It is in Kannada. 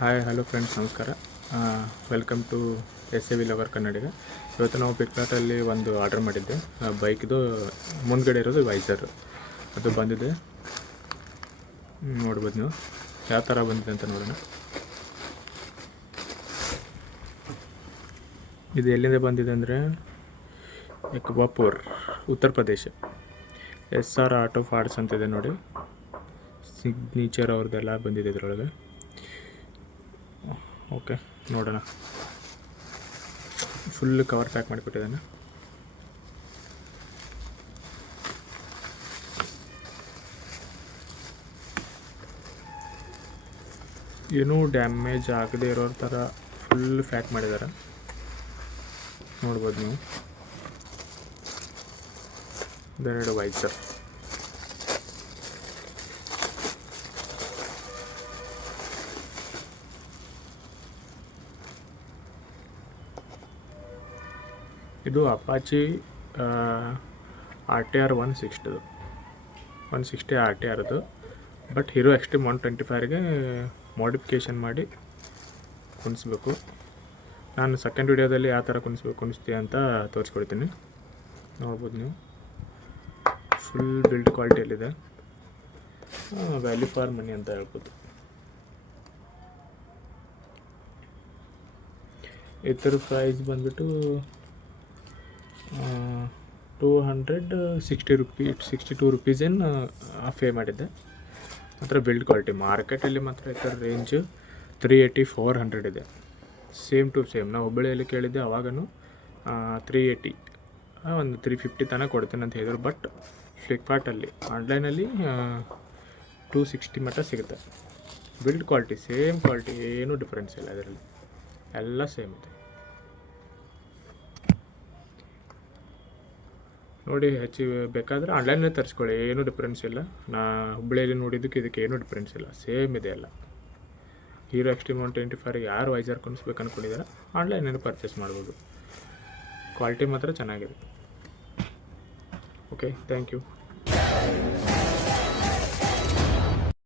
ಹಾಯ್ ಹಲೋ ಫ್ರೆಂಡ್ಸ್, ನಮಸ್ಕಾರ. ವೆಲ್ಕಮ್ ಟು SAV ಲವರ್ ಕನ್ನಡಿಗ. ಇವತ್ತು ನಾವು ಫ್ಲಿಪ್ಕಾರ್ಟಲ್ಲಿ ಒಂದು ಆರ್ಡರ್ ಮಾಡಿದ್ದೆ. ಬೈಕ್ದು ಮುಂದ್ಗಡೆ ಇರೋದು ವೈಸರ್ ಅದು ಬಂದಿದೆ. ನೋಡ್ಬೋದು ನೀವು ಯಾವ ಥರ ಬಂದಿದೆ ಅಂತ ನೋಡೋಣ. ಇದು ಎಲ್ಲಿಂದ ಬಂದಿದೆ ಅಂದರೆ ಎಕ್ಬಾಪುರ್, Uttar Pradesh. SR auto parts ಅಂತಿದೆ ನೋಡಿ. ಸಿಗ್ನೇಚರ್ ಅವ್ರದ್ದೆಲ್ಲ ಬಂದಿದೆ ಇದರೊಳಗೆ. ಓಕೆ, ನೋಡೋಣ. ಫುಲ್ ಕವರ್ ಪ್ಯಾಕ್ ಮಾಡಿಕೊಟ್ಟಿದ್ದಾನೆ. ಏನೂ ಡ್ಯಾಮೇಜ್ ಆಗದೆ ಇರೋ ಥರ ಫುಲ್ ಪ್ಯಾಕ್ ಮಾಡಿದ್ದಾರೆ. ನೋಡ್ಬೋದು ನೀವು. ಇದೆರಡು ವೈಸರ್. ಇದು ಅಪಾಚಿ RTR 160 RTR ಅದು. ಬಟ್ ಹೀರೋ ಎಕ್ಸ್ಟ್ರೀಮ್ 125ಗೆ ಮಾಡಿಫಿಕೇಷನ್ ಮಾಡಿ ಕುಣಿಸ್ಬೇಕು. ನಾನು ಸೆಕೆಂಡ್ ವಿಡಿಯೋದಲ್ಲಿ ಯಾವ ಥರ ಕುಣಿಸ್ತೀವಿ ಅಂತ ತೋರಿಸ್ಕೊಡ್ತೀನಿ. ನೋಡ್ಬೋದು ನೀವು. ಫುಲ್ ಬಿಲ್ಡ್ ಕ್ವಾಲಿಟಿಯಲ್ಲಿದೆ. ವ್ಯಾಲ್ಯೂ ಫಾರ್ ಮನಿ ಅಂತ ಹೇಳ್ಬೋದು. ಇದರ ಪ್ರೈಸ್ ಬಂದ್ಬಿಟ್ಟು 62 ರುಪೀಸ್ ಏನು ಪೇ ಮಾಡಿದ್ದೆ. ಮಾತ್ರ ಬಿಲ್ಡ್ ಕ್ವಾಲಿಟಿ ಮಾರ್ಕೆಟಲ್ಲಿ ಮಾತ್ರ ಇದರ ರೇಂಜ್ 380-400 ಇದೆ. ಸೇಮ್ ಟು ಸೇಮ್ ನಾವು ಹುಬ್ಬಳ್ಳಿಯಲ್ಲಿ ಕೇಳಿದ್ದೆ, ಅವಾಗೂ 380 ಒಂದು 350 ತನಕ ಕೊಡ್ತೇನೆ ಅಂತ ಹೇಳಿದರು. ಬಟ್ ಫ್ಲಿಪ್ಕಾರ್ಟಲ್ಲಿ ಆನ್ಲೈನಲ್ಲಿ 260 ಮಟ್ಟ ಸಿಗುತ್ತೆ. ಬಿಲ್ಡ್ ಕ್ವಾಲಿಟಿ ಸೇಮ್ ಕ್ವಾಲಿಟಿ, ಏನೂ ಡಿಫ್ರೆನ್ಸ್ ಇಲ್ಲ ಇದರಲ್ಲಿ, ಎಲ್ಲ ಸೇಮ್ ಇದೆ. ನೋಡಿ, ಬೇಕಾದರೆ ಆನ್ಲೈನಲ್ಲಿ ತರಿಸ್ಕೊಳ್ಳಿ, ಏನೂ ಡಿಫ್ರೆನ್ಸ್ ಇಲ್ಲ. ನಾ ಹುಬ್ಬಳ್ಳಿಯಲ್ಲಿ ನೋಡಿದ್ದಕ್ಕೆ ಇದಕ್ಕೆ ಏನೂ ಡಿಫ್ರೆನ್ಸ್ ಇಲ್ಲ, ಸೇಮ್ ಇದೆ ಎಲ್ಲ. ಹೀರೋ ಎಕ್ಸ್ಟ್ರೀಮ್ 125 ಯಾರು ವೈಸರ್ ಕೊಡಿಸ್ಬೇಕು ಅಂದ್ಕೊಂಡಿದ್ದಾರೆ ಆನ್ಲೈನಲ್ಲಿ ಪರ್ಚೇಸ್ ಮಾಡ್ಬೋದು. ಕ್ವಾಲಿಟಿ ಮಾತ್ರ ಚೆನ್ನಾಗಿದೆ. Okay, thank you.